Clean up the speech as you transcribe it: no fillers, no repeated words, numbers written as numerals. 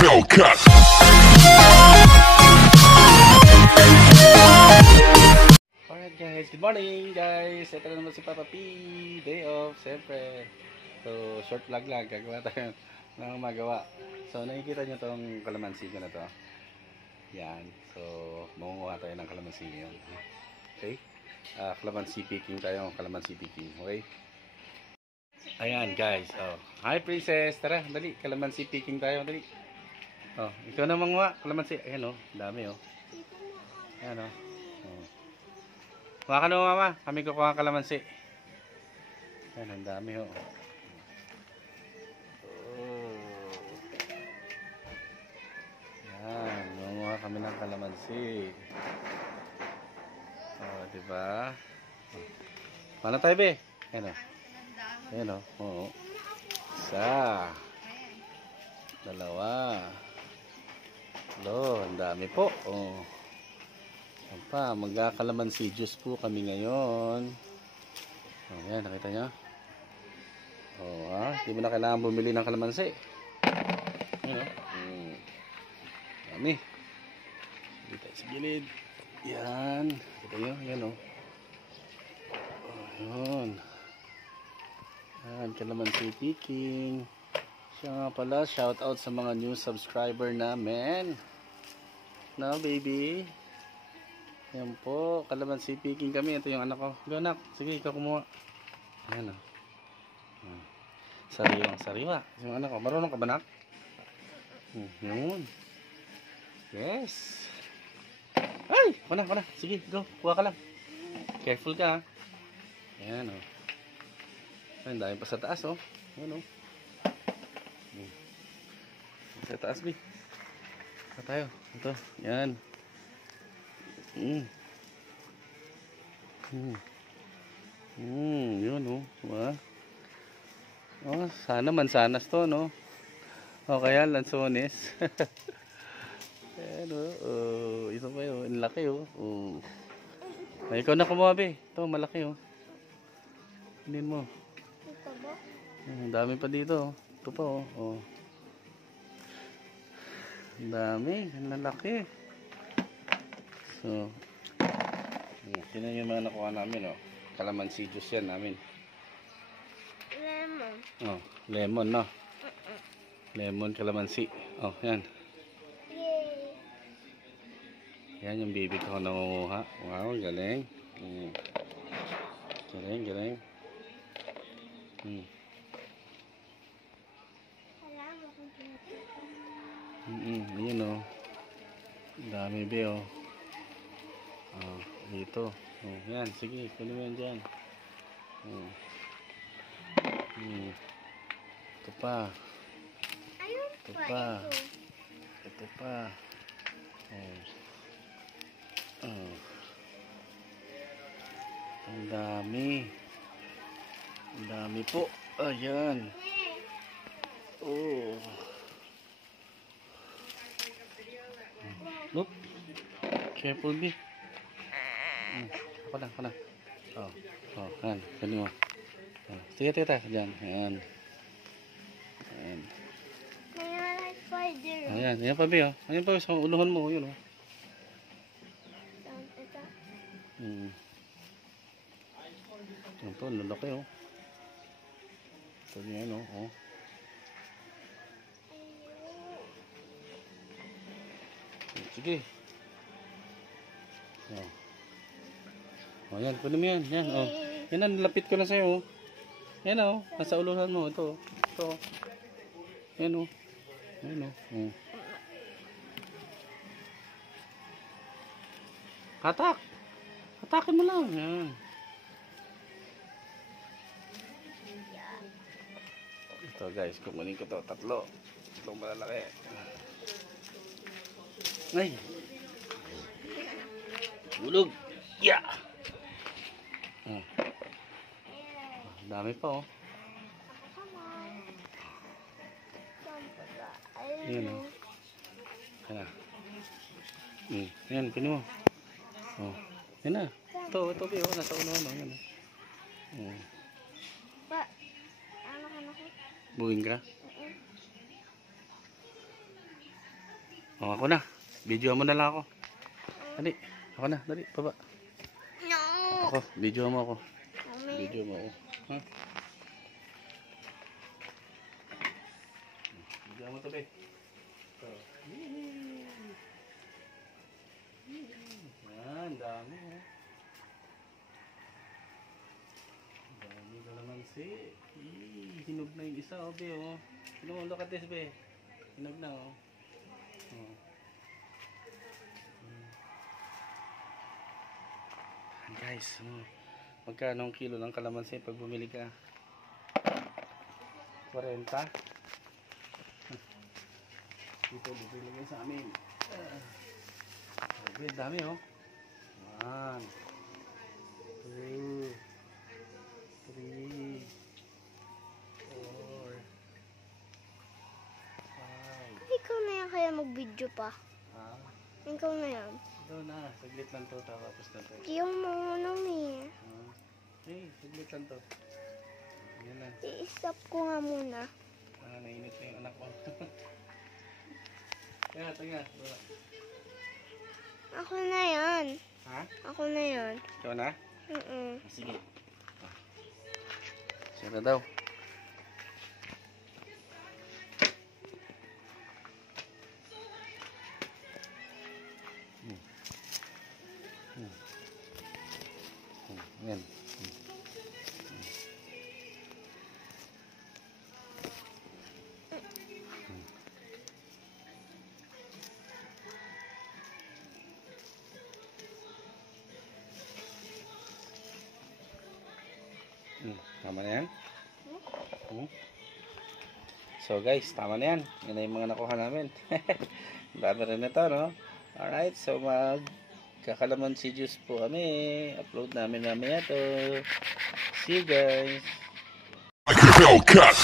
Hellcat. Alright guys, good morning guys. Ito na naman si Papa P. Day off, siyempre. So, short vlog lang. Gagawa tayo ng magawa. So, nakikita nyo tong kalamansi ko na to. Yan. So, mangunguha tayo ng kalamansi yun. Okay? Kalamansi picking tayo. Kalamansi picking. Okay? Ayan guys. Oh. Hi princess. Tara, dali. Kalamansi picking tayo. Dali. Oh, ikaw na manguha. Kalamansi. Ayan oh. Dami oh. Ayan oh. Oh. Kuha ka na mama. Kami kukuha ng kalamansi. Ayan, ang dami oh. Ayan, manguha kami ng kalamansi. Oh, diba? Paano tayo be? Ayan oh. Ayan oh. Oo. Isa. Dalawa. Ang dami po. Oh. Ayan pa, magkakalamansi juice po kami ngayon. Oh, yan, nakita nyo? Oh, ha? Di mo na kailangan bumili ng kalamansi. Ayan, oh. Dami. Dito sa gilid. Yan. Kita nyo? Yan, oh. Oh, yun. Yan, kalamansi picking. Siya nga pala, shout out sa mga new subscriber namin. No, baby? Yan po, kalamansi picking kami. Ito yung anak ko. Go anak, sige ikaw kumuha. Ayan o. Sariwang sariwa. Yung anak ko, marunong ka ba anak? Yun. Yes. Ay, kuna. Sige, go. Kuha ka lang. Careful ka ha. Ayan o. Ayan, dahil pa sa taas o. Ayan o. Sa taas bi. Ito tayo. Ito. Yan. Yun oh. Diba? Oh, sana mansanas to no. O kaya lansones. Ayan oh. Ito pa yun. Ang laki oh. Ay, ikaw na kumuha be. Ito malaki oh. Hinin mo. Ito ba? Ang dami pa dito oh. Ito pa oh. Oh. Ang dami. Ang lalaki. So, tinan yung mga nakuha namin, oh. Kalamansi juice yan namin. Lemon. Oh, lemon, no? Lemon, kalamansi. Oh, yan. Yay! Yan yung baby ko nangunguha. Wow, galing. Galing. Alam mo kung pinatuto. Ayan, oh. Dami, be, oh. Oh, dito. Oh, yan, sige, kunin mo yan dyan. Ito pa. Ayun Ito pa. pa. Ito. Ito pa. Ang dami. Ang dami po. Ayan. Oh. Look. Careful, be. Ako na. Oh, yan. Ganun mo. Sige, dyan. Ayan. May like spider. Ayan pa, be, oh. Ayan pa, sa uluhan mo, yun, oh. Ito. Ayan po, lalaki, oh. Ito yan, oh. Sige. Oh, yan, kunin mo yan. Yan, oh. Yan ang lapit ko na sa'yo, oh. Yan, oh. Nasa uluhan mo. Ito, oh. Ito, oh. Yan, oh. Yan, oh. Hatak. Hatakin mo lang. Yan. Ito, guys. Kumunin ko to. Tatlong malalaki. Ay. Bulog. Yeah. Dami pa oh. Ayan oh. Ayan, pinin mo. Oh. Yan na. Ito, be, oh. Nasa ulo, no. Yan oh. Ba? Ano ka? Buwing ka? Oh, ako na. Video mo na lang ako. Dali. Ako na. Dali. Baba. No. Ako. Video mo ako. Mommy. Video mo ako. Ha? Video mo to, be. So. Yan. Dami, oh. Dami kalamansi. Hinog na yung isa, oh, be, oh. Look at this, be. Hinog na, oh. Oh. Yan, guys, oh. Magkano ang kilo ng kalamansi pag bumili ka? 40. Dito ilagay sa amin. Okay, dami, oh. 1, 2, 3, 4, 5. Ikaw na yan kaya mag-video pa. Ah, Ikaw na yan. ito na. Saglit lang to. Tapos na to. Yung maunang eh. Saglit lang to. Yan lang. I-stop ko nga muna. Nainit na yung anak ko. Tanga. Ako na yan. Ha? Ako na yan. Ikaw na? Sige. Siya na daw. Yan. Tama na yan? So guys, tama na yan. Yan na yung mga nakuha namin. Dami rin ito, no? Alright, so magkakalamansi juice po kami. Upload namin mamaya to. See you guys. Like a Hellcat.